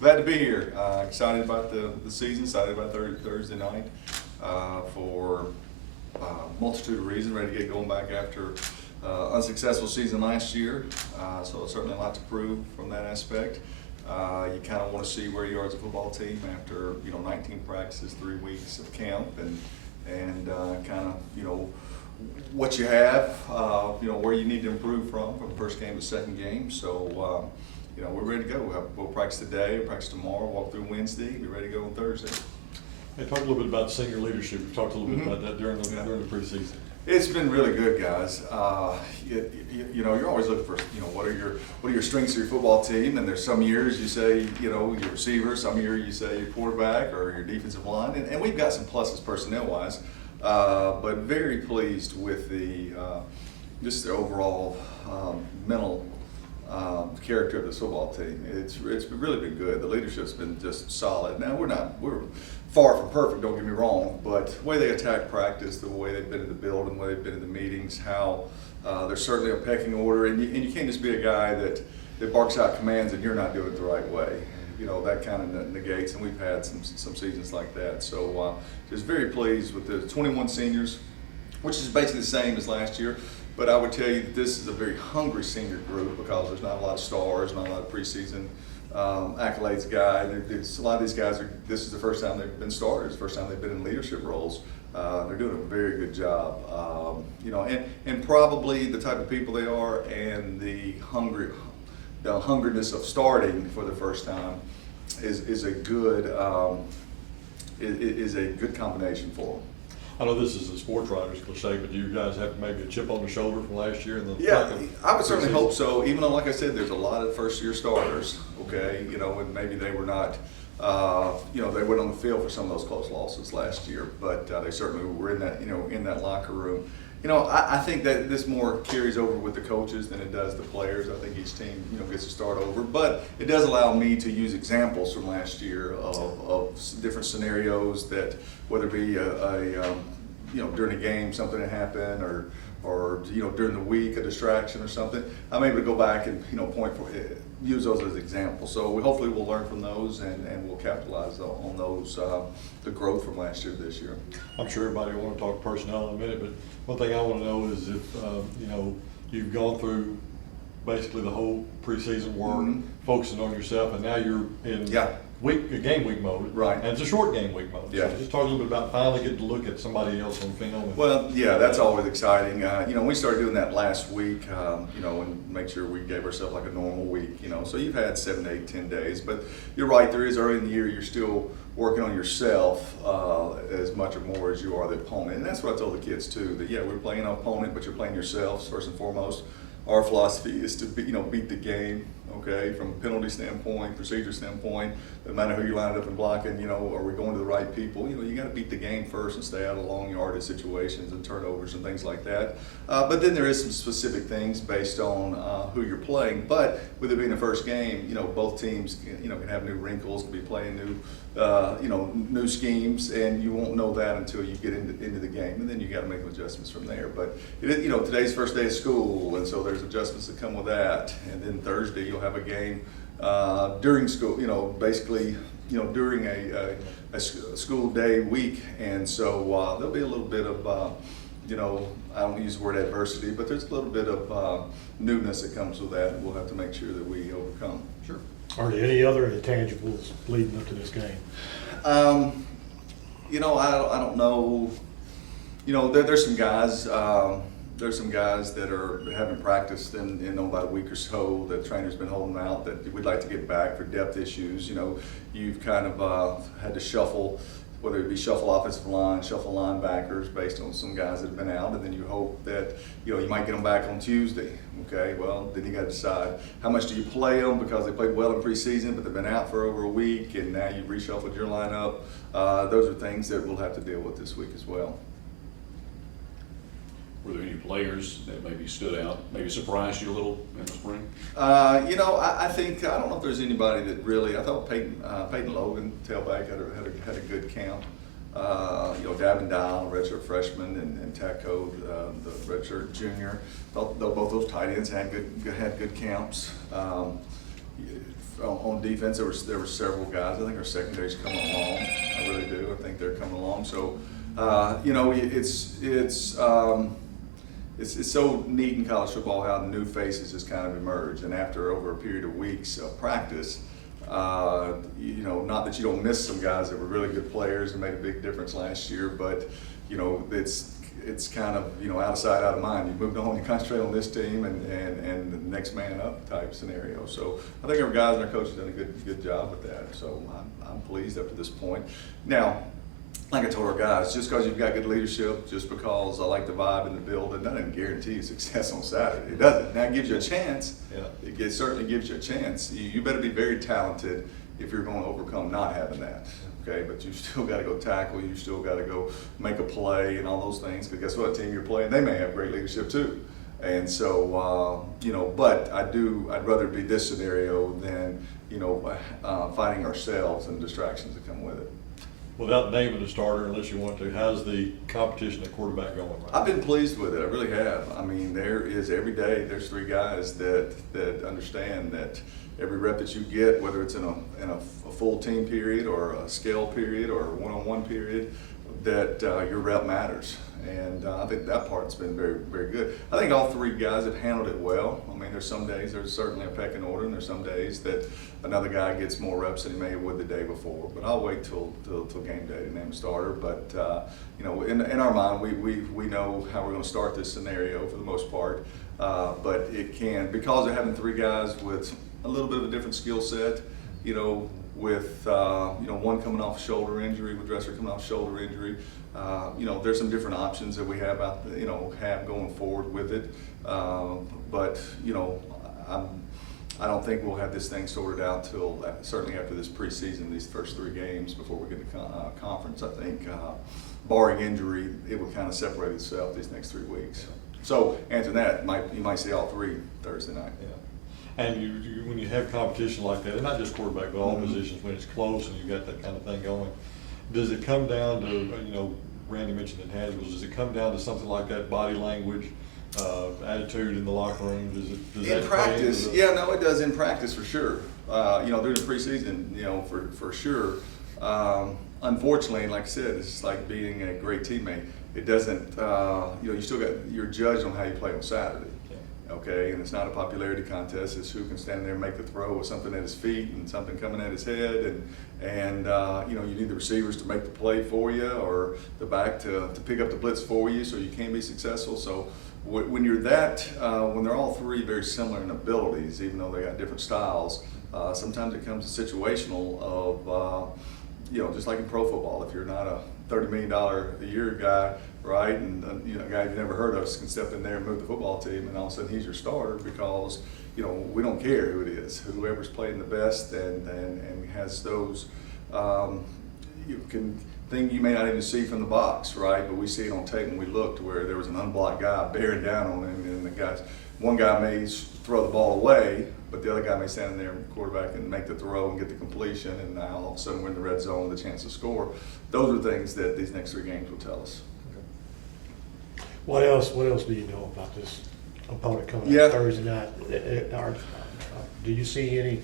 Glad to be here. Excited about the season, excited about Thursday night for a multitude of reasons. Ready to get going back after unsuccessful season last year. So certainly a lot to prove from that aspect. You kind of want to see where you are as a football team after 19 practices, 3 weeks of camp, and kind of what you have, where you need to improve from first game to second game. So. We're ready to go. We'll practice today, practice tomorrow, walk through Wednesday, be ready to go on Thursday. Hey, talk a little bit about senior leadership. We've talked a little bit about that during the preseason. It's been really good, guys. You're always looking for, what are your strengths of your football team? And there's some years you say, your receiver, some year you say your quarterback or your defensive line. And we've got some pluses personnel-wise, but very pleased with just the overall mental character of this football team. It's really been good. The leadership's been just solid. Now we're far from perfect, don't get me wrong, but the way they attack practice, the way they've been in the building, the way they've been in the meetings, how there's certainly a pecking order, and you can't just be a guy that barks out commands and you're not doing it the right way. That kind of negates, and we've had some seasons like that. So just very pleased with the 21 seniors, which is basically the same as last year. But I would tell you that this is a very hungry senior group because there's not a lot of stars, not a lot of preseason accolades guy. A lot of these guys this is the first time they've been starters, the first time they've been in leadership roles. They're doing a very good job, and probably the type of people they are and the hungriness of starting for the first time is a good combination for them. I know this is a sports writer's cliche, but do you guys have maybe a chip on the shoulder from last year? Yeah, I would certainly hope so, even though, like I said, there's a lot of first-year starters, okay, and maybe they were not, they weren't on the field for some of those close losses last year, but they certainly were in that locker room. I think that this more carries over with the coaches than it does the players. I think each team, gets to start over, but it does allow me to use examples from last year of different scenarios that, whether it be during a game something that happened, or during the week a distraction or something, I'm able to go back and use those as examples. So hopefully we'll learn from those and we'll capitalize on those, the growth from last year to this year. I'm sure everybody will want to talk personnel in a minute, but one thing I want to know is if you've gone through basically the whole preseason work, focusing on yourself, and now you're in game week mode, right? And it's a short game week mode. Yeah. So just talk a little bit about finally getting to look at somebody else on film. Well, yeah, that's always exciting. We started doing that last week, and make sure we gave ourselves like a normal week. So you've had 7, 8, 10 days, but you're right. There is early in the year. You're still working on yourself as much or more as you are the opponent, and that's what I told the kids too. That we're playing an opponent, but you're playing yourselves first and foremost. Our philosophy is to beat the game, okay, from a penalty standpoint, procedure standpoint. No matter who you're lining up and blocking, are we going to the right people? You got to beat the game first and stay out of long yardage situations and turnovers and things like that. But then there is some specific things based on who you're playing. But with it being the first game, both teams can have new wrinkles, can be playing new schemes, and you won't know that until you get into the game, and then you got to make adjustments from there. But today's first day of school, and so there's adjustments that come with that. And then Thursday you'll have a game during school, basically during a school day week, and so there'll be a little bit of I don't use the word adversity, but there's a little bit of newness that comes with that, and we'll have to make sure that we overcome. Sure. Are there any other intangibles leading up to this game? I don't know. There's some guys. There's some guys that haven't practiced in about a week or so. The trainer's been holding out that we'd like to get back for depth issues. You've kind of had to shuffle, whether it be shuffle offensive line, shuffle linebackers based on some guys that have been out, and then you hope that you might get them back on Tuesday. Okay, well then you got to decide how much do you play them because they played well in preseason, but they've been out for over a week, and now you've reshuffled your lineup. Those are things that we'll have to deal with this week as well. Were there any players that maybe stood out, maybe surprised you a little in the spring? I think I don't know if there's anybody that really. I thought Peyton Logan, tailback, had a good camp. Davin Dial, redshirt freshman, and Taco, the redshirt junior. Both those tight ends had good camps. on defense, there were several guys. I think our secondary's coming along. I really do. I think they're coming along. So, you know, it's so neat in college football how new faces just kind of emerge. And after over a period of weeks of practice, you know, not that you don't miss some guys that were really good players and made a big difference last year, but you know, it's kind of, you know, out of sight, out of mind. You moved on, you concentrate on this team and the next man up type scenario. So I think our guys and our coaches done a good job with that. So I'm pleased up to this point. Now, like I told our guys, just because you've got good leadership, just because I like the vibe in the building, that doesn't guarantee success on Saturday. It doesn't. Now it gives you a chance. Yeah. It certainly gives you a chance. You better be very talented if you're going to overcome not having that. Okay, but you still got to go tackle. You still got to go make a play and all those things. Because guess what? The team you're playing, they may have great leadership too. And so, you know, but I'd rather be this scenario than, you know, fighting ourselves and distractions that come with it. Without naming the starter, unless you want to, how's the competition at quarterback going right now? I've been pleased with it. I really have. I mean, there is every day. There's three guys that understand that every rep that you get, whether it's in a full team period or a scale period or a one-on-one period, that your rep matters. And I think that part's been very, very good. I think all three guys have handled it well. I mean, there's some days there's certainly a pecking order, and there's some days that another guy gets more reps than he may have would the day before. But I'll wait till game day to name a starter. But you know, in our mind, we know how we're going to start this scenario for the most part. But it can, because of having three guys with a little bit of a different skill set, you know, with you know, one coming off a shoulder injury, with Dresser coming off a shoulder injury. You know, there's some different options that we have have going forward with it. But you know, I don't think we'll have this thing sorted out till certainly after this preseason, these first three games before we get to conference. I think, barring injury, it will kind of separate itself these next 3 weeks. So answering that, you might see all three Thursday night. Yeah. And you when you have competition like that, and not just quarterback, but all positions, when it's close and you've got that kind of thing going, does it come down to, you know, Randy mentioned intangibles, does it come down to something like that, body language, attitude in the locker room? Does in practice, yeah, no, it does in practice for sure. You know, during the preseason, you know, for sure. Unfortunately, like I said, it's just like being a great teammate. It doesn't, you know, you're judged on how you play on Saturday. Okay, and it's not a popularity contest. It's who can stand there and make the throw with something at his feet and something coming at his head, and you know, you need the receivers to make the play for you, or the back to pick up the blitz for you, so you can be successful. So when you're when they're all three very similar in abilities, even though they got different styles, sometimes it comes to situational of you know, just like in pro football, if you're not a $30 million a year guy, right, and you know, a guy you've never heard of can step in there and move the football team, and all of a sudden he's your starter, because you know, we don't care who it is, whoever's playing the best and has those, you can think you may not even see from the box, right, but we see it on tape when we looked where there was an unblocked guy bearing down on him, and one guy may throw the ball away, but the other guy may stand in there and quarterback and make the throw and get the completion, and now all of a sudden we're in the red zone with a chance to score. Those are things that these next three games will tell us. What else do you know about this opponent coming up Thursday night? Do you see any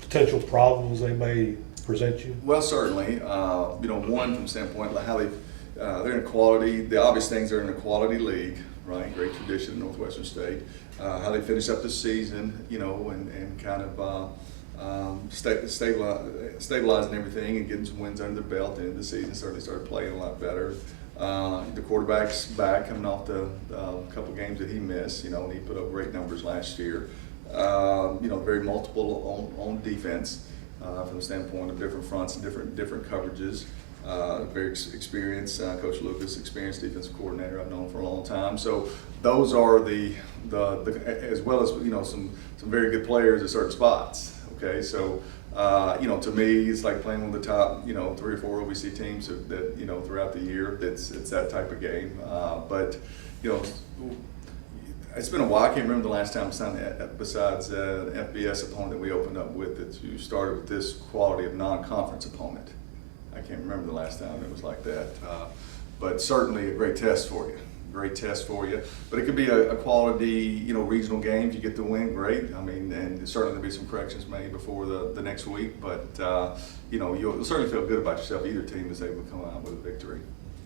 potential problems they may present you? Well, certainly. You know, one from the standpoint of how they're in a quality. The obvious things are in a quality league, right? Great tradition in Northwestern State. How they finish up the season, you know, and kind of stabilizing everything and getting some wins under their belt. At the end of the season, certainly started playing a lot better. The quarterback's back, coming off the couple games that he missed, you know, and he put up great numbers last year. You know, very multiple on defense from the standpoint of different fronts and different coverages. Very experienced, Coach Lucas, experienced defensive coordinator I've known for a long time. So those are the as well as, you know, some very good players at certain spots. Okay, so you know, to me, it's like playing one of the top, you know, 3 or 4 OVC teams that you know, throughout the year. It's that type of game. But you know, it's been a while. I can't remember the last time besides an FBS opponent that we opened up with that you started with this quality of non-conference opponent. I can't remember the last time it was like that. But certainly a great test for you. great test for you. But it could be a quality, you know, regional game. If you get the win, great. I mean, and certainly there'll be some corrections made before the next week. But, you know, you'll certainly feel good about yourself. Either team is able to come out with a victory.